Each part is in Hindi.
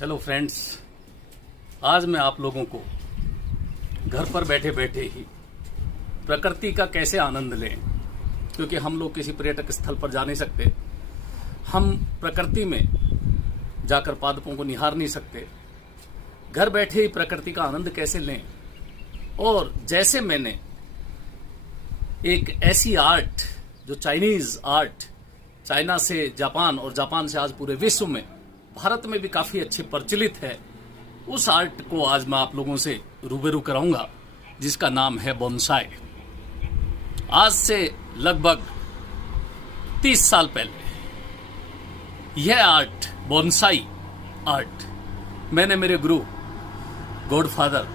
हेलो फ्रेंड्स, आज मैं आप लोगों को घर पर बैठे बैठे ही प्रकृति का कैसे आनंद लें, क्योंकि हम लोग किसी पर्यटक स्थल पर जा नहीं सकते, हम प्रकृति में जाकर पादपों को निहार नहीं सकते। घर बैठे ही प्रकृति का आनंद कैसे लें। और जैसे मैंने एक ऐसी आर्ट जो चाइनीज आर्ट, चाइना से जापान और जापान से आज पूरे विश्व में, भारत में भी काफी अच्छी प्रचलित है, उस आर्ट को आज मैं आप लोगों से रूबरू कराऊंगा, जिसका नाम है बोनसाई। आज से लगभग 30 साल पहले यह आर्ट, बोनसाई आर्ट, मैंने मेरे गुरु गॉडफादर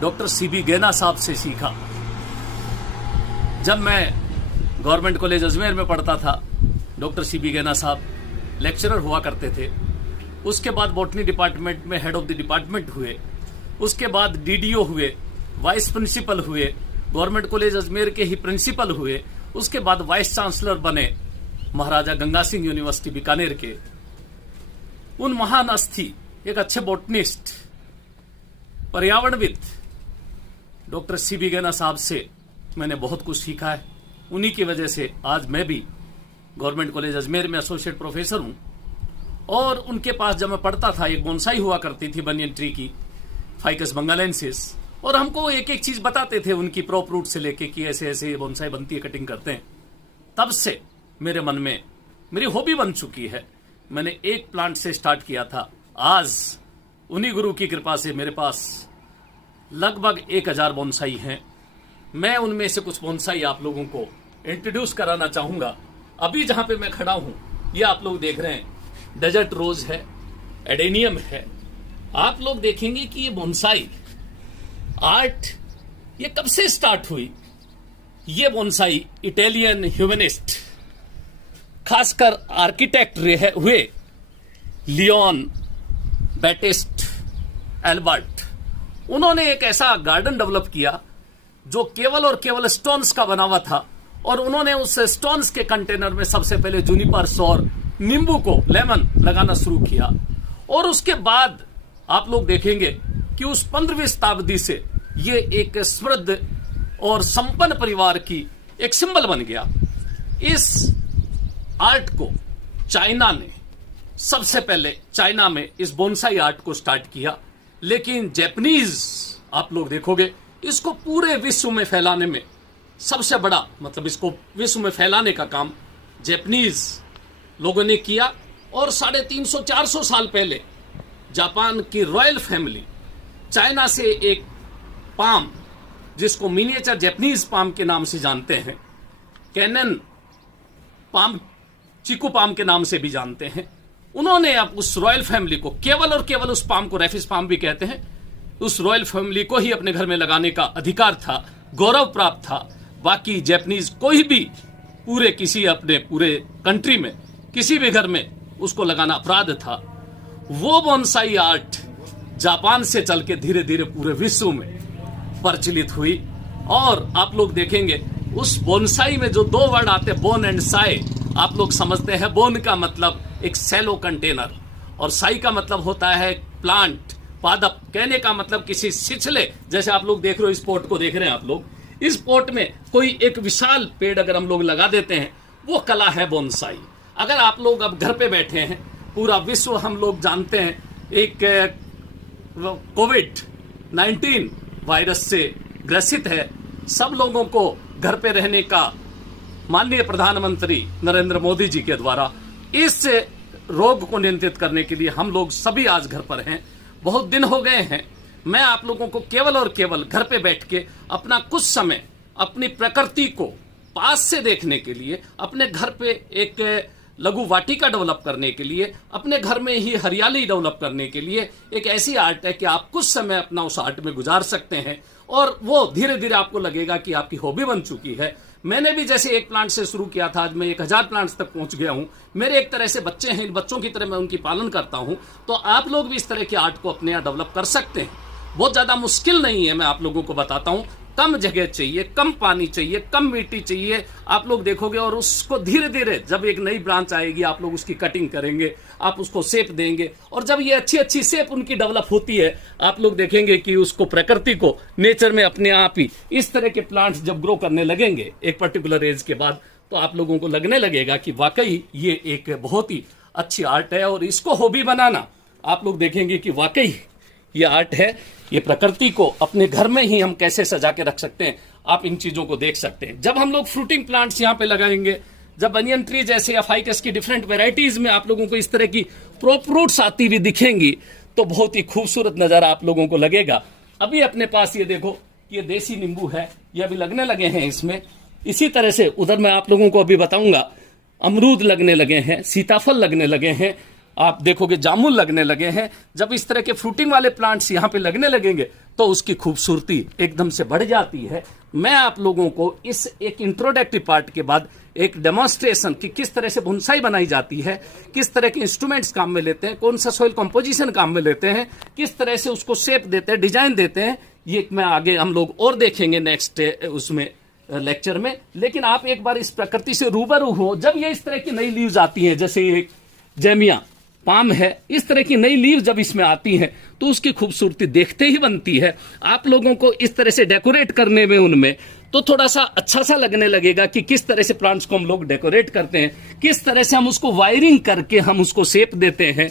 डॉक्टर सीबी गैना साहब से सीखा। जब मैं गवर्नमेंट कॉलेज अजमेर में पढ़ता था, डॉक्टर सीबी गैना साहब लेक्चरर हुआ करते थे। उसके बाद बॉटनी डिपार्टमेंट में हेड ऑफ द डिपार्टमेंट हुए, उसके बाद डीडीओ हुए, वाइस प्रिंसिपल हुए, गवर्नमेंट कॉलेज अजमेर के ही प्रिंसिपल हुए, उसके बाद वाइस चांसलर बने महाराजा गंगा सिंह यूनिवर्सिटी बीकानेर के। उन महान अस्थि एक अच्छे बॉटनिस्ट, पर्यावरणविद डॉक्टर सीबी गैना साहब से मैंने बहुत कुछ सीखा है। उन्हीं की वजह से आज मैं भी गवर्नमेंट कॉलेज अजमेर में एसोसिएट प्रोफेसर हूं। और उनके पास जब मैं पढ़ता था, एक बोनसाई हुआ करती थी बनियन ट्री की, फाइकस बंगालेंसिस, और हमको एक एक चीज बताते थे उनकी प्रॉप रूट से लेके कि ऐसे ऐसे बोनसाई बनती है, कटिंग करते हैं। तब से मेरे मन में मेरी हॉबी बन चुकी है। मैंने एक प्लांट से स्टार्ट किया था, आज उन्हीं गुरु की कृपा से मेरे पास लगभग 1000 बोनसाई हैं। मैं उनमें से कुछ बोनसाई आप लोगों को इंट्रोड्यूस कराना चाहूंगा। अभी जहां पे मैं खड़ा हूं, ये आप लोग देख रहे हैं, डेजर्ट रोज है, एडेनियम है। आप लोग देखेंगे कि ये बोनसाई आर्ट ये कब से स्टार्ट हुई। ये बोनसाई इटालियन ह्यूमनिस्ट, खासकर आर्किटेक्ट हुए लियोन बैटिस्ट एल्बर्ट, उन्होंने एक ऐसा गार्डन डेवलप किया जो केवल और केवल स्टोन्स का बना हुआ था। और उन्होंने उस स्टोन्स के कंटेनर में सबसे पहले जूनिपर्स और नींबू को, लेमन लगाना शुरू किया। और उसके बाद आप लोग देखेंगे कि उस 15वीं शताब्दी से ये एक समृद्ध और संपन्न परिवार की एक सिंबल बन गया। इस आर्ट को चाइना ने सबसे पहले, चाइना में इस बोनसाई आर्ट को स्टार्ट किया, लेकिन जापानीज आप लोग देखोगे इसको पूरे विश्व में फैलाने में सबसे बड़ा, मतलब इसको विश्व में फैलाने का काम जापानीज लोगों ने किया। और 350-400 साल पहले जापान की रॉयल फैमिली चाइना से एक पाम, जिसको मिनिएचर जापानीज पाम के नाम से जानते हैं, कैनन पाम, चीकू पाम के नाम से भी जानते हैं, उन्होंने अब उस रॉयल फैमिली को, केवल और केवल उस पाम को रेफिस पाम भी कहते हैं, उस रॉयल फैमिली को ही अपने घर में लगाने का अधिकार था, गौरव प्राप्त था। बाकी जापानीज कोई भी पूरे किसी अपने पूरे कंट्री में किसी भी घर में उसको लगाना अपराध था। वो बोनसाई आर्ट जापान से चल के धीरे धीरे पूरे विश्व में प्रचलित हुई। और आप लोग देखेंगे उस बोनसाई में जो 2 वर्ड आते हैं, बोन एंड साई, आप लोग समझते हैं बोन का मतलब एक सैलो कंटेनर और साई का मतलब होता है प्लांट, पादप। कहने का मतलब किसी छिछले, जैसे आप लोग देख रहे हो इस पोट को देख रहे हैं आप लोग, इस पोट में कोई एक विशाल पेड़ अगर हम लोग लगा देते हैं, वो कला है बोनसाई। अगर आप लोग अब घर पे बैठे हैं, पूरा विश्व हम लोग जानते हैं एक कोविड-19 वायरस से ग्रसित है, सब लोगों को घर पे रहने का माननीय प्रधानमंत्री नरेंद्र मोदी जी के द्वारा इस रोग को नियंत्रित करने के लिए हम लोग सभी आज घर पर हैं। बहुत दिन हो गए हैं। मैं आप लोगों को केवल और केवल घर पे बैठ के अपना कुछ समय अपनी प्रकृति को पास से देखने के लिए, अपने घर पे एक लघु वाटिका डेवलप करने के लिए, अपने घर में ही हरियाली डेवलप करने के लिए एक ऐसी आर्ट है कि आप कुछ समय अपना उस आर्ट में गुजार सकते हैं और वो धीरे धीरे आपको लगेगा कि आपकी हॉबी बन चुकी है। मैंने भी जैसे एक प्लांट से शुरू किया था, आज मैं 1000 प्लांट्स तक पहुंच गया हूं। मेरे एक तरह से बच्चे हैं, इन बच्चों की तरह मैं उनकी पालन करता हूं। तो आप लोग भी इस तरह के आर्ट को अपने यहाँ डेवलप कर सकते हैं। बहुत ज्यादा मुश्किल नहीं है, मैं आप लोगों को बताता हूं। कम जगह चाहिए, कम पानी चाहिए, कम मिट्टी चाहिए, आप लोग देखोगे। और उसको धीरे धीरे जब एक नई ब्रांच आएगी, आप लोग उसकी कटिंग करेंगे, आप उसको शेप देंगे, और जब ये अच्छी अच्छी शेप उनकी डेवलप होती है, आप लोग देखेंगे कि उसको, प्रकृति को, नेचर में अपने आप ही इस तरह के प्लांट्स जब ग्रो करने लगेंगे एक पर्टिकुलर एज के बाद, तो आप लोगों को लगने लगेगा कि वाकई ये एक बहुत ही अच्छी आर्ट है। और इसको हॉबी बनाना, आप लोग देखेंगे कि वाकई ये आर्ट है। ये प्रकृति को अपने घर में ही हम कैसे सजा के रख सकते हैं, आप इन चीजों को देख सकते हैं। जब हम लोग फ्रूटिंग प्लांट्स यहाँ पे लगाएंगे, जब बनियन ट्री जैसे या फाइकस की डिफरेंट वेराइटीज में आप लोगों को इस तरह की प्रोफ्रूट्स आती हुई दिखेंगी, तो बहुत ही खूबसूरत नजारा आप लोगों को लगेगा। अभी अपने पास ये देखो, ये देसी नींबू है, ये अभी लगने लगे हैं इसमें। इसी तरह से उधर मैं आप लोगों को अभी बताऊंगा, अमरूद लगने लगे हैं, सीताफल लगने लगे हैं, आप देखोगे जामुन लगने लगे हैं। जब इस तरह के फ्रूटिंग वाले प्लांट्स यहाँ पे लगने लगेंगे, तो उसकी खूबसूरती एकदम से बढ़ जाती है। मैं आप लोगों को इस एक इंट्रोडक्टरी पार्ट के बाद एक डेमोन्स्ट्रेशन कि किस तरह से बोनसाई बनाई जाती है, किस तरह के इंस्ट्रूमेंट्स काम में लेते हैं, कौन सा सॉइल कंपोजिशन काम में लेते हैं, किस तरह से उसको शेप देते हैं, डिजाइन देते हैं, ये मैं आगे हम लोग और देखेंगे नेक्स्ट उसमें लेक्चर में। लेकिन आप एक बार इस प्रकृति से रूबरू हो, जब ये इस तरह की नई लीव्स आती हैं, जैसे एक जेमिया पाम है, इस तरह की नई लीव जब इसमें आती है, तो उसकी खूबसूरती देखते ही बनती है। आप लोगों को इस तरह से डेकोरेट करने में उनमें तो थोड़ा सा अच्छा सा लगने लगेगा कि किस तरह से प्लांट्स को हम लोग डेकोरेट करते हैं, किस तरह से हम उसको वायरिंग करके हम उसको शेप देते हैं।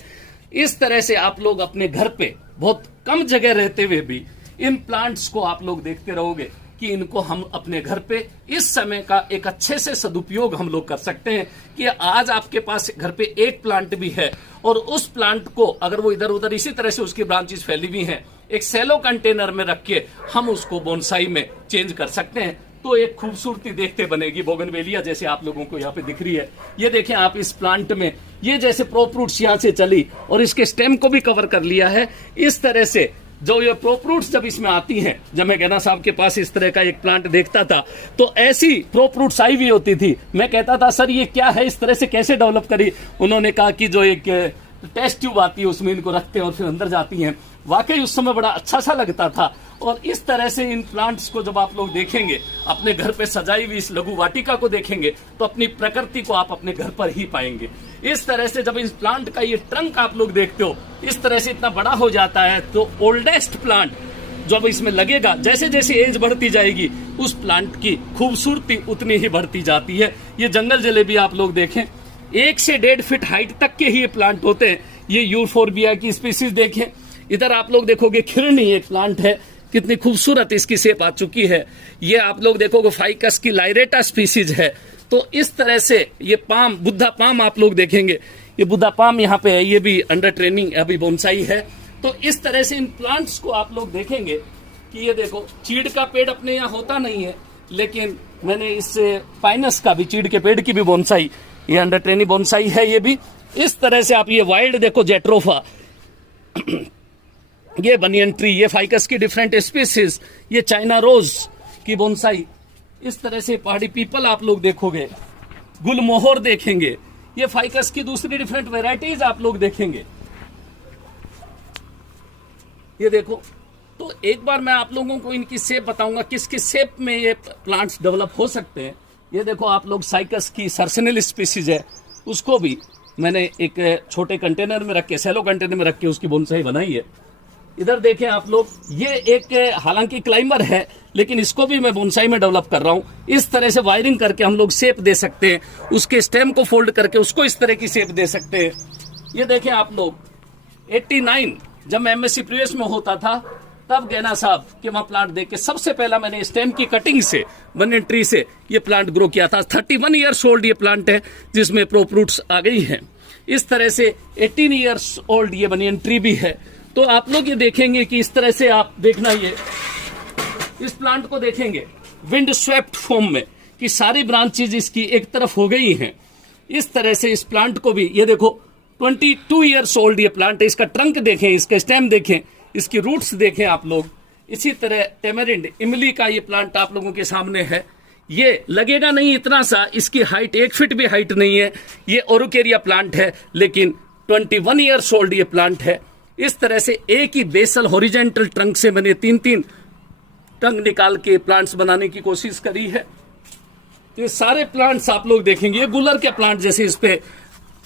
इस तरह से आप लोग अपने घर पे बहुत कम जगह रहते हुए भी इन प्लांट्स को आप लोग देखते रहोगे कि इनको हम अपने घर पे इस समय का एक अच्छे से सदुपयोग हम लोग कर सकते हैं। कि आज आपके पास घर पे एक प्लांट भी है, और उस प्लांट को अगर वो इधर उधर इसी तरह से उसकी ब्रांचेस फैली हुई हैं, एक सेलो कंटेनर में रख के हम उसको बोनसाई में चेंज कर सकते हैं, तो एक खूबसूरती देखते बनेगी। बोगनवेलिया जैसे आप लोगों को यहाँ पे दिख रही है, ये देखें आप इस प्लांट में, ये जैसे प्रोफ्रूट्स यहाँ से चली और इसके स्टेम को भी कवर कर लिया है। इस तरह से जो ये प्रोफ्रूट्स जब इसमें आती हैं, जब मैं गैना साहब के पास इस तरह का एक प्लांट देखता था, तो ऐसी प्रोफ्रूट्स आई हुई होती थी। मैं कहता था सर ये क्या है, इस तरह से कैसे डेवलप करी? उन्होंने कहा कि जो एक टेस्ट ट्यूब आती है उसमें इनको रखते हैं और फिर अंदर जाती हैं। वाकई उस समय बड़ा अच्छा सा लगता था। और इस तरह से इन प्लांट्स को जब आप लोग देखेंगे, अपने घर पे सजाई हुई इस लघु वाटिका को देखेंगे, तो अपनी प्रकृति को आप अपने घर पर ही पाएंगे। इस तरह से जब इस प्लांट का ये ट्रंक आप लोग देखते हो, इस तरह से इतना बड़ा हो जाता है, तो ओल्डेस्ट प्लांट जब इसमें लगेगा, जैसे जैसे एज बढ़ती जाएगी, उस प्लांट की खूबसूरती उतनी ही बढ़ती जाती है। ये जंगल जलेबी आप लोग देखें, 1 से 1.5 फीट हाइट तक के ही ये प्लांट होते हैं। ये यूफोर्बिया की स्पीसीज देखें। इधर आप लोग देखोगे खिरनी एक प्लांट है, कितनी खूबसूरत इसकी शेप आ चुकी है। ये आप लोग देखोगे फाइकस की लाइरेटा स्पीसीज है। तो इस तरह से ये पाम, बुद्धा पाम आप लोग देखेंगे, ये बुद्धा पाम यहाँ पे है, ये भी अंडर ट्रेनिंग अभी बोनसाई है। तो इस तरह से इन प्लांट्स को आप लोग देखेंगे कि ये देखो, चीड़ का पेड़ अपने यहाँ होता नहीं है, लेकिन मैंने इस पाइनस का भी, चीड़ के पेड़ की भी बोनसाई, ये अंडर ट्रेनिंग बोनसाई है। ये भी इस तरह से आप ये वाइल्ड देखो, जेट्रोफा, ये बनियन ट्री, ये फाइकस की डिफरेंट स्पीसीज, ये चाइना रोज की बोनसाई, इस तरह से पहाड़ी पीपल आप लोग देखोगे, गुलमोहर देखेंगे, ये फाइकस की दूसरी डिफरेंट वेराइटीज आप लोग देखेंगे। ये देखो, तो एक बार मैं आप लोगों को इनकी शेप बताऊंगा, किस किस शेप में ये प्लांट्स डेवलप हो सकते हैं। ये देखो आप लोग, साइकस की सर्सनल स्पीसीज है, उसको भी मैंने एक छोटे कंटेनर में रख के, सेलो कंटेनर में रख के उसकी बोनसाई बनाई है। इधर देखें आप लोग, ये एक हालांकि क्लाइंबर है, लेकिन इसको भी मैं बोनसाई में डेवलप कर रहा हूं। इस तरह से वायरिंग करके हम लोग शेप दे सकते हैं, उसके स्टेम को फोल्ड करके उसको इस तरह की शेप दे सकते हैं। ये देखें आप लोग, 89 जब मैं MSc प्रीवियस में होता था, तब गैना साहब के वहां प्लांट देख के सबसे पहला मैंने स्टेम की कटिंग से, बनियन ट्री से ये प्लांट ग्रो किया था। 31 ईयर्स ओल्ड ये प्लांट है, जिसमें प्रोफ्रूट्स आ गई हैं। इस तरह से 18 ईयर्स ओल्ड ये बनियन ट्री भी है। तो आप लोग ये देखेंगे कि इस तरह से आप देखना, ये इस प्लांट को देखेंगे विंड स्वेप्ट फॉर्म में, कि सारी ब्रांचेज इसकी एक तरफ हो गई हैं। इस तरह से इस प्लांट को भी, ये देखो 22 ईयर्स ओल्ड ये प्लांट है। इसका ट्रंक देखें, इसका स्टेम देखें, इसकी रूट्स देखें आप लोग, इसी तरह टेमेरिंड इमली का ये प्लांट आप लोगों के सामने है। ये लगेगा नहीं इतना सा, इसकी हाइट 1 फीट भी हाइट नहीं है। ये ओरुकेरिया प्लांट है, लेकिन 21 ईयर्स ओल्ड ये प्लांट है। इस तरह से एक ही बेसल हॉरिजेंटल ट्रंक से मैंने 3-3 ट्रंक निकाल के प्लांट्स बनाने की कोशिश करी है। ये सारे प्लांट्स आप लोग देखेंगे, ये गुलर के प्लांट जैसे इस पे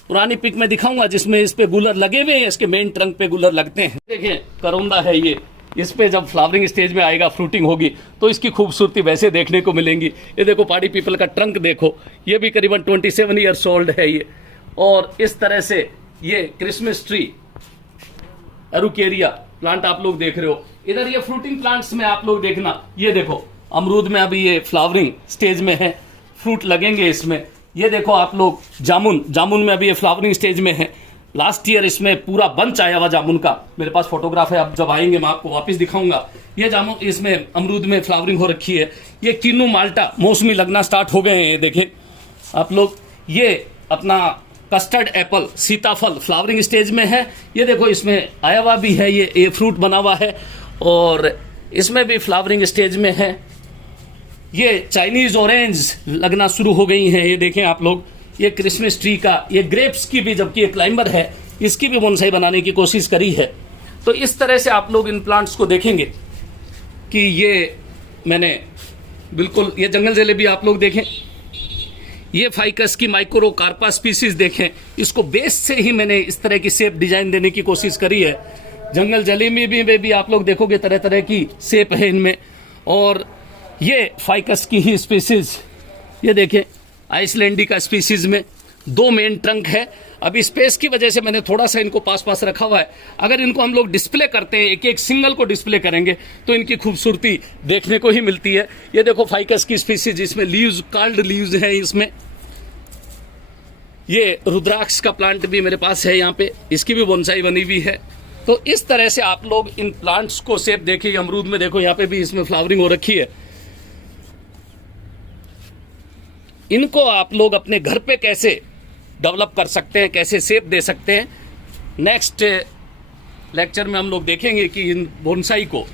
पुरानी पिक में दिखाऊंगा जिसमें इस पे गुलर लगे हुए हैं, इसके मेन ट्रंक पे गुलर लगते हैं। देखिए करौंदा है ये, इस पे जब फ्लावरिंग स्टेज में आएगा, फ्रूटिंग होगी तो इसकी खूबसूरती वैसे देखने को मिलेंगी। ये देखो पार्टी पीपल का ट्रंक देखो, ये भी करीबन 27 ईयर्स ओल्ड है ये। और इस तरह से ये क्रिसमस ट्री एरुकेरिया प्लांट आप लोग देख रहे हो। इधर ये फ्रूटिंग प्लांट्स में आप लोग देखना, ये देखो अमरूद में अभी ये फ्लावरिंग स्टेज में है, फ्रूट लगेंगे इसमें। ये देखो आप लोग जामुन में अभी ये फ्लावरिंग स्टेज में है। लास्ट ईयर इसमें पूरा बंच आया हुआ जामुन का, मेरे पास फोटोग्राफ है, अब जब आएंगे मैं आपको वापस दिखाऊंगा। ये जामुन इसमें अमरूद में फ्लावरिंग हो रखी है। ये किन्नू माल्टा मौसमी लगना स्टार्ट हो गए हैं, ये देखें आप लोग। ये अपना कस्टर्ड एप्पल सीताफल फ्लावरिंग स्टेज में है। ये देखो इसमें आया हुआ भी है, ये फ्रूट बना हुआ है और इसमें भी फ्लावरिंग स्टेज में है। ये चाइनीज ऑरेंज लगना शुरू हो गई हैं, ये देखें आप लोग। ये क्रिसमस ट्री का, ये ग्रेप्स की भी, जबकि ये क्लाइंबर है, इसकी भी बोनसाई बनाने की कोशिश करी है। तो इस तरह से आप लोग इन प्लांट्स को देखेंगे कि ये मैंने बिल्कुल, ये जंगल जलेबी आप लोग देखें, ये फाइकस की माइक्रोकार्पा स्पीसीज देखें, इसको बेस से ही मैंने इस तरह की शेप डिजाइन देने की कोशिश करी है। जंगल जलेबी में भी आप लोग देखोगे तरह तरह की शेप है इनमें। और ये फाइकस की ही स्पीसीज, ये देखें आइसलैंडी का स्पीसीज में 2 मेन ट्रंक है। अभी स्पेस की वजह से मैंने थोड़ा सा इनको पास रखा हुआ है। अगर इनको हम लोग डिस्प्ले करते हैं, एक एक सिंगल को डिस्प्ले करेंगे तो इनकी खूबसूरती देखने को ही मिलती है। ये देखो फाइकस की स्पीसीज, इसमें लीव्स, कार्ल्ड लीव्स हैं इसमें। ये रुद्राक्ष का प्लांट भी मेरे पास है यहाँ पे, इसकी भी बोनसाई बनी हुई है। तो इस तरह से आप लोग इन प्लांट्स को शेप देखिए। अमरूद में देखो यहाँ पे भी इसमें फ्लावरिंग हो रखी है। इनको आप लोग अपने घर पे कैसे डेवलप कर सकते हैं, कैसे शेप दे सकते हैं, नेक्स्ट लेक्चर में हम लोग देखेंगे कि इन बोनसाई को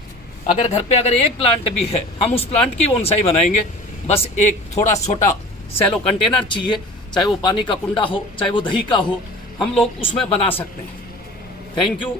अगर घर पे अगर एक प्लांट भी है, हम उस प्लांट की बोनसाई बनाएंगे। बस एक थोड़ा छोटा सैलो कंटेनर चाहिए, चाहे वो पानी का कुंडा हो, चाहे वो दही का हो, हम लोग उसमें बना सकते हैं। Thank you.